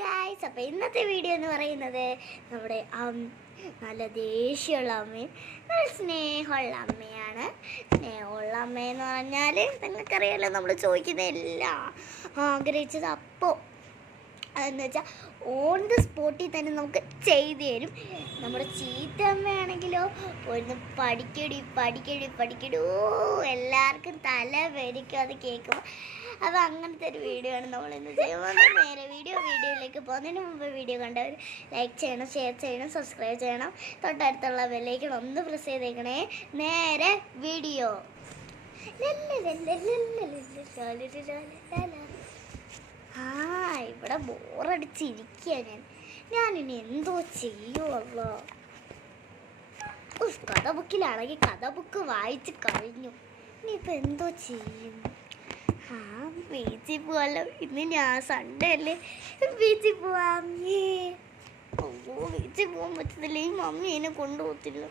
Guys, അപ്പോൾ ഇന്നത്തെ video എന്ന് പറയുന്നത് നമ്മുടെ നല്ല ദേഷ്യമുള്ള അമ്മയും നല്ല സ്നേഹമുള്ള അമ്മയാണ്. സ്നേഹമുള്ള അമ്മയെന്ന് പറഞ്ഞാൽ നിങ്ങൾക്കറിയാലോ, നമ്മൾ ചോദിക്കുന്ന എല്ലാം ആഗ്രഹിച്ചത് അപ്പോൾ അതെന്ന് വെച്ചാൽ ഓൺ ദ സ്പോട്ടിൽ തന്നെ നമുക്ക് ചെയ്തു തരും. നമ്മുടെ ചീത്ത അമ്മയാണെങ്കിലോ ഒന്ന് പഠിക്കടി എല്ലാവർക്കും തല വരിക്കും അത് കേൾക്കുമ്പോൾ. അപ്പോൾ അങ്ങനത്തെ ഒരു വീഡിയോ ആണ് നമ്മളിന്ന് ചെയ്യുന്നത്. നേരെ വീഡിയോയിലേക്ക് പോകുന്നതിന് മുമ്പ് വീഡിയോ കണ്ടവർ ലൈക്ക് ചെയ്യണം, ഷെയർ ചെയ്യണം, സബ്സ്ക്രൈബ് ചെയ്യണം, തൊട്ടടുത്തുള്ള ബെല്ലൈക്കൺ ഒന്ന് പ്രസ് ചെയ്തേക്കണേ. നേരെ വീഡിയോ. ഇവിടെ ബോറടിച്ചിരിക്കുക ഞാനിനി എന്തോ ചെയ്യുമല്ലോ. കഥ ബുക്കിലാണെങ്കിൽ കഥ ബുക്ക് വായിച്ച് കഴിഞ്ഞു. ഇനിയിപ്പോൾ എന്തോ ചെയ്യും? ബീച്ചിൽ പോവാലോ. ഇന്ന് ഞാൻ സൺഡേ അല്ലേ, ബീച്ചിൽ പോവാം. ബീച്ചിൽ പോകാൻ പറ്റത്തില്ല, ഈ മമ്മി എന്നെ കൊണ്ടുപോകത്തില്ല.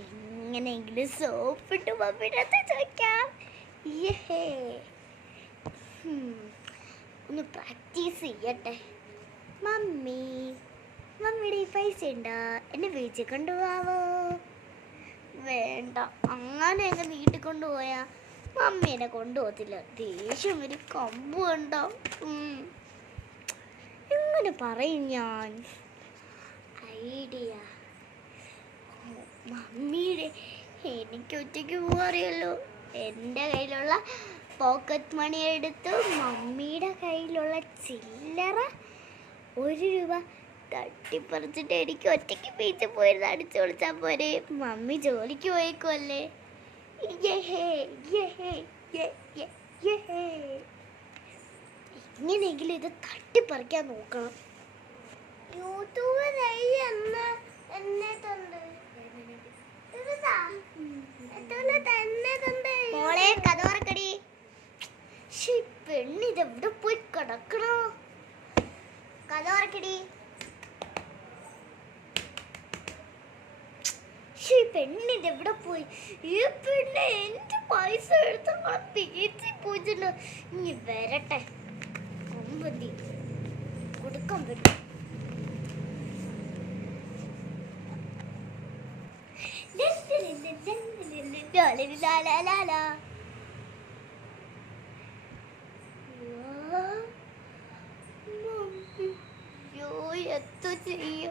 എങ്ങനെയെങ്കിലും സോപ്പിട്ട് മമ്മിയുടെ അടുത്ത് ചോദിക്കാം. ഒന്ന് പ്രാക്ടീസ് ചെയ്യട്ടെ. മമ്മിയുടെ ഈ പൈസ ഉണ്ടോ? എന്നെ ബീച്ചിൽ കൊണ്ടുപോവാവോ? വേണ്ട, അങ്ങനെ എങ്ങനെ വീട്ടിൽ കൊണ്ടുപോയാ മമ്മീനെ കൊണ്ടുപോകത്തില്ല. ദേഷ്യം ഒരു കമ്പ് കണ്ടോ. എങ്ങനെ പറയും ഞാൻ? ഐഡിയ. മമ്മിയുടെ എനിക്ക് ഒറ്റയ്ക്ക് പോകാറിയല്ലോ. എൻ്റെ കയ്യിലുള്ള പോക്കറ്റ് മണി എടുത്ത് മമ്മിയുടെ കയ്യിലുള്ള ചില്ലറ 1 രൂപ തട്ടിപ്പറിച്ചിട്ട് എനിക്ക് ഒറ്റയ്ക്ക് ബീച്ചിൽ പോയിരുന്ന് അടിച്ചു പൊളിച്ചാൽ പോരെ. മമ്മി ജോലിക്ക് പോയേക്കുമല്ലേ. എങ്ങനെയെങ്കിലും ഇത് തട്ടിപ്പറിക്കാൻ നോക്കണം. മോളെ കഥ പറക്കടി. പെണ്ണിതെവിടെ പോയി കിടക്കണോ? കഥ പറക്കടി. പെണ്ണിതെവിടെ പോയി? ഈ പെണ്ണ് എൻ്റെ പൈസ എടുത്ത് ബീച്ചിൽ പോയിട്ടുണ്ട്. ഇനി വരട്ടെ, കൊമ്പന്തി കൊടുക്കാൻ പറ്റും. എന്തോ ചെയ്യ.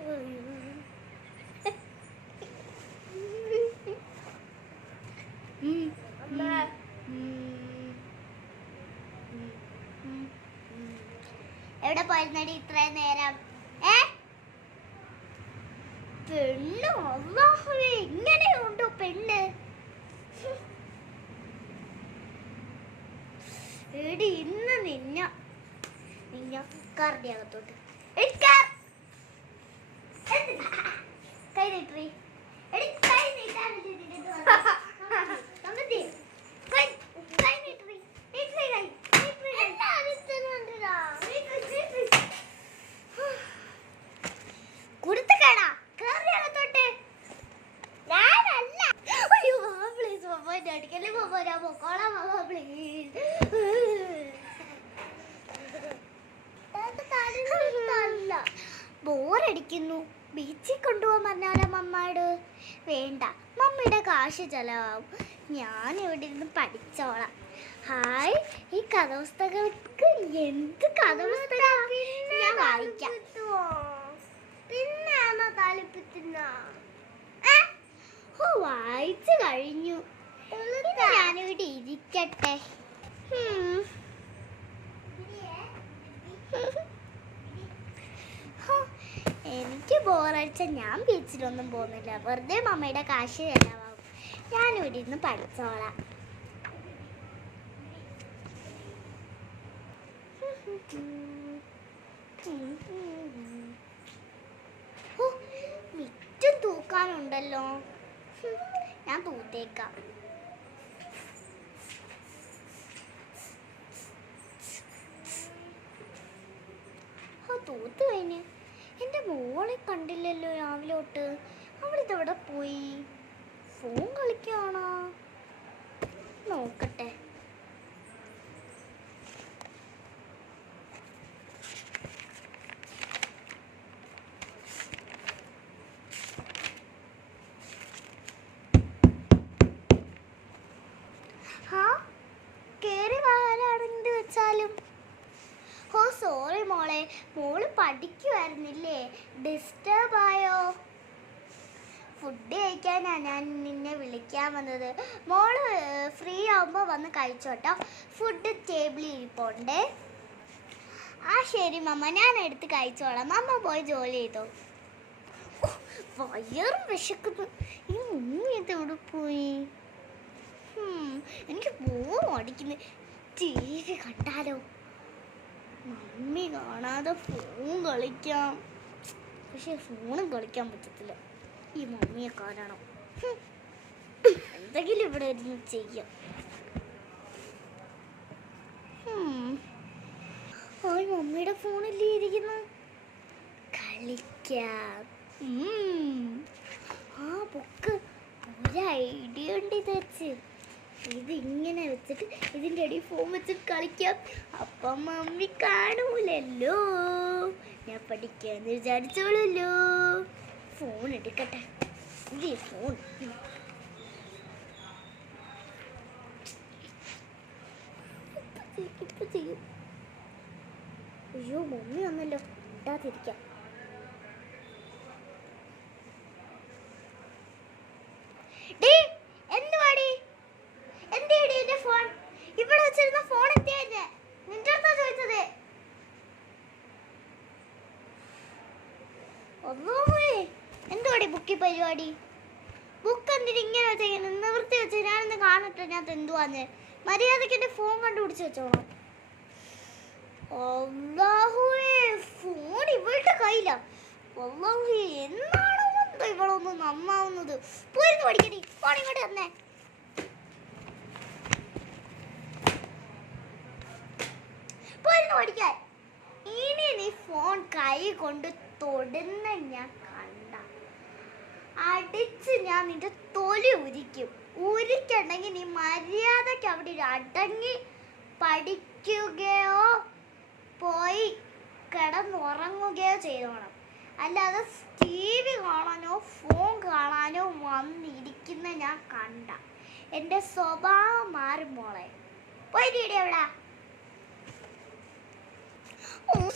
എവിടെ പോയിരുന്നടി ഇത്രയും നേരം? പെണ്ണ്, അല്ലാഹുവേ, ഇങ്ങനെയുണ്ടോ പെണ്ണ്? എടി ഇന്ന് നിന്ന കാറിന്റെ അകത്തോട്ട് കൈ നീട്ടി. എടി കൈ നീട്ടാൻ ബോറടിക്കുന്നു. ബീച്ചിൽ കൊണ്ടുപോകാൻ പറഞ്ഞാലോ മമ്മയോട്? വേണ്ട, മമ്മിയുടെ കാശ് ചെലവാകും. ഞാൻ ഇവിടെ ഇരുന്ന് പഠിച്ചോളാം. ഹായ്, ഈ കഥാപുസ്തകങ്ങൾക്ക് എന്ത് കഥാപുസ്തകം ഞാൻ വായിക്കാം. പിന്നെയാണോ താല്പര്യത്തിന? വായിച്ചു കഴിഞ്ഞു. ഞാനിവിടെ ഇരിക്കട്ടെ. എനിക്ക് ബോറടിച്ച ഞാൻ ബീച്ചിലൊന്നും പോകുന്നില്ല. വെറുതെ മമ്മയുടെ കാശ് ചെലവാകും. ഞാനിവിടെ ഇരുന്ന് പഠിച്ചോളാം. മിറ്റം തൂക്കാനുണ്ടല്ലോ, ഞാൻ തൂത്തേക്കാം. തൂത്ത് കഴിഞ്ഞ് എൻ്റെ മോളെ കണ്ടില്ലല്ലോ രാവിലെ തൊട്ട്. അവളിതെവിടെ പോയി? ഫോൺ കളിക്കുകയാണോ? നോക്കട്ടെ. സോറി മോളെ, മോള് പഠിക്കുമായിരുന്നില്ലേ? ഡിസ്റ്റർബ് ആയോ? ഫുഡ് കഴിക്കാനാ ഞാൻ നിന്നെ വിളിക്കാൻ വന്നത്. മോള് ഫ്രീ ആവുമ്പോൾ വന്ന് കഴിച്ചോട്ടോ. ഫുഡ് ടേബിളിൽ ഇരിപ്പുണ്ടേ. ആ ശരി മമ്മ, ഞാൻ എടുത്ത് കഴിച്ചോളാം. മമ്മ പോയി ജോലി ചെയ്തോ. വയറും വിശക്കുന്നു. ഈ മുന്നിട്ട് എവിടെ പോയി? എനിക്ക് ബോർ അടിക്കുന്നു. ടി വി കണ്ടാലോ? മമ്മി കാണാതെ ഫോൺ കളിക്കാം. പക്ഷെ ഫോണും കളിക്കാൻ പറ്റത്തില്ല, ഈ മമ്മിയെ കാണണം. എന്തെങ്കിലും ഇവിടെ ഇരുന്ന് ചെയ്യാം. മമ്മിയുടെ ഫോണില്ലേ ഇരിക്കുന്നു? കളിക്കാം. ആ ബുക്ക് ഒരു ഐഡിയ ഉണ്ട്. ഇത് വെച്ച് ഇതിങ്ങനെ വെച്ചിട്ട് ഇതിൻ്റെ അടിയിൽ ഫോൺ വെച്ചിട്ട് കളിക്കാം. അപ്പം മമ്മി കാണൂലല്ലോ, ഞാൻ പഠിക്കാന്ന് വിചാരിച്ചോളൂല്ലോ. ഫോൺ എടുക്കട്ടെ. ഇതേ ഫോൺ. ഇപ്പൊ ചെയ്യും. അയ്യോ മമ്മി വന്നല്ലോ, ഇണ്ടാതിരിക്കാം. എന്തുവാടി? എന്തേടി എന്റെ ഫോൺ? ഇവിടെ വെച്ചിരുന്ന ഫോൺ എത്തിയാ നിന്റെ അടുത്താ ചോദിച്ചത്. എന്തുവാടി ബുക്കി പരിപാടി? ബുക്ക് എന്തിന് ഇങ്ങനെ വെച്ചേക്കുന്നത്? നിവൃത്തി വെച്ച് ഞാനൊന്ന് കാണട്ടെ ഞാൻ എന്തുവാന്ന്. മര്യാദക്ക് എന്റെ ഫോൺ കണ്ടുപിടിച്ച് വെച്ചോളാം. ഫോൺ ഇവളുടെ കയ്യില. എന്നാണോ എന്തോ ഇവളൊന്ന് നന്നാവുന്നത്? പോയിരുന്നു പഠിക്കടി. ഫോൺ ഇങ്ങോട്ട് തന്നെ. പോയിരുന്നു പഠിക്കാൻ. ഇനി നീ ഫോൺ കൈ കൊണ്ട് തൊടുന്ന ഞാൻ കണ്ട അടിച്ച് ഞാൻ നിന്റെ തൊലി ഉരിക്കും. ഉരിക്കണ്ടെങ്കിൽ നീ മര്യാദക്ക് അവിടെ അടങ്ങി പഠിക്കുകയോ പോയി കിടന്നുറങ്ങുകയോ ചെയ്തോണം. അല്ലാതെ ടി വി കാണാനോ ഫോൺ കാണാനോ വന്നിരിക്കുന്ന ഞാൻ കണ്ട എൻ്റെ സ്വഭാവം മാറും മോളെ. പോയി എവിടാ?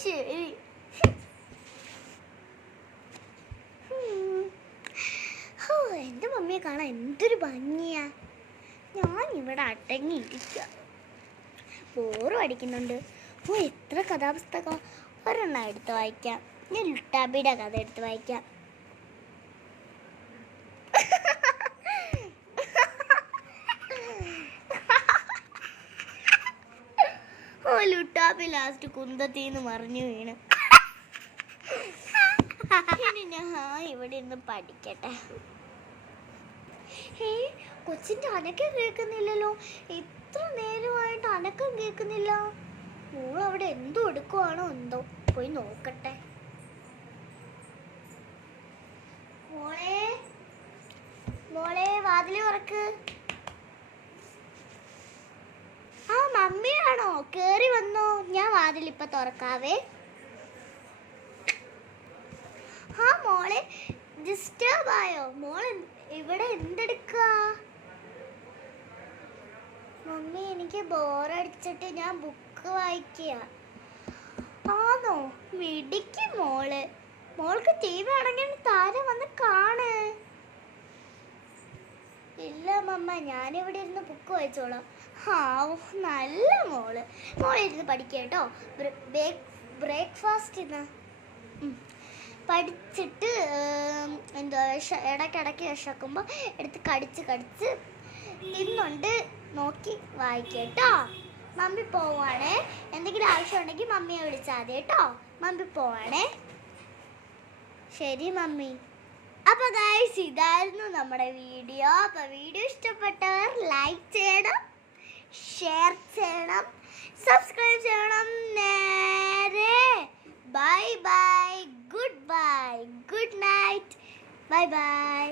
ശരി. എൻ്റെ മമ്മിയെ കാണാൻ എന്തൊരു ഭംഗിയാ. ഞാൻ ഇവിടെ അടങ്ങിയിരിക്കുക, ബോറും അടിക്കുന്നുണ്ട്. എത്ര കഥാപുസ്തകം. ഒരെണ്ണം എടുത്ത് വായിക്കാം. ഞാൻ ലുട്ടാപ്പിയുടെ കഥ എടുത്ത് വായിക്കാം. ലുട്ടാപ്പി ലാസ്റ്റ് കുന്തത്തിന്ന് മറിഞ്ഞു വീണ്. ഇനി ഞാൻ ഇവിടെ ഇരുന്ന് പഠിക്കട്ടെ. കൊച്ചിന്റെ അനക്കം കേൾക്കുന്നില്ലല്ലോ. എത്ര നേരമായിട്ട് അനക്കം കേൾക്കുന്നില്ല. മോൾ അവിടെ എന്തോ എടുക്കുവാണോ എന്തോ. പോയി നോക്കട്ടെ. മോളെ മോളെ വാതില് തുറക്ക്. ആ മമ്മിയാണോ? കേറി വന്നോ. ഞാൻ വാതിലിപ്പ തുറക്കാവേ. ആ മോളെ ഡിസ്റ്റർബ് ആയോ? മോൾ ഇവിടെ എന്തെടുക്കുക? മമ്മി എനിക്ക് ബോറടിച്ചിട്ട് ഞാൻ ബുക്ക് വായിക്കുക. ആണോ? മിടിക്ക് മോള്. മോൾക്ക് ടി വി ആണെങ്കിൽ താരം വന്ന് കാണ്. ഇല്ല മമ്മ, ഞാനിവിടെ ഇരുന്ന് ബുക്ക് വായിച്ചോളാം. നല്ല മോള്. മോളിരുന്ന് പഠിക്കട്ടോ. ബ്രേക്ക്ഫാസ്റ്റ് ഇന്ന് പഠിച്ചിട്ട് എന്താ ഇടയ്ക്കിടയ്ക്ക് വിശക്കുമ്പോൾ എടുത്ത് കടിച്ച് തിന്നുണ്ട് നോക്കി വായിക്കട്ടോ. മമ്മി പോവാണേ. എന്തെങ്കിലും ആവശ്യമുണ്ടെങ്കിൽ മമ്മിയെ വിളിച്ചാൽ മതി കേട്ടോ. മമ്മി പോവാണേ. ശരി മമ്മി. അപ്പോൾ ഗൈസ്, ഇതായിരുന്നു നമ്മുടെ വീഡിയോ. അപ്പോൾ വീഡിയോ ഇഷ്ടപ്പെട്ടവർ ലൈക്ക് ചെയ്യണം, ഷെയർ ചെയ്യണം, സബ്സ്ക്രൈബ് ചെയ്യണം. നേരെ bye bye, good bye, good night, bye bye.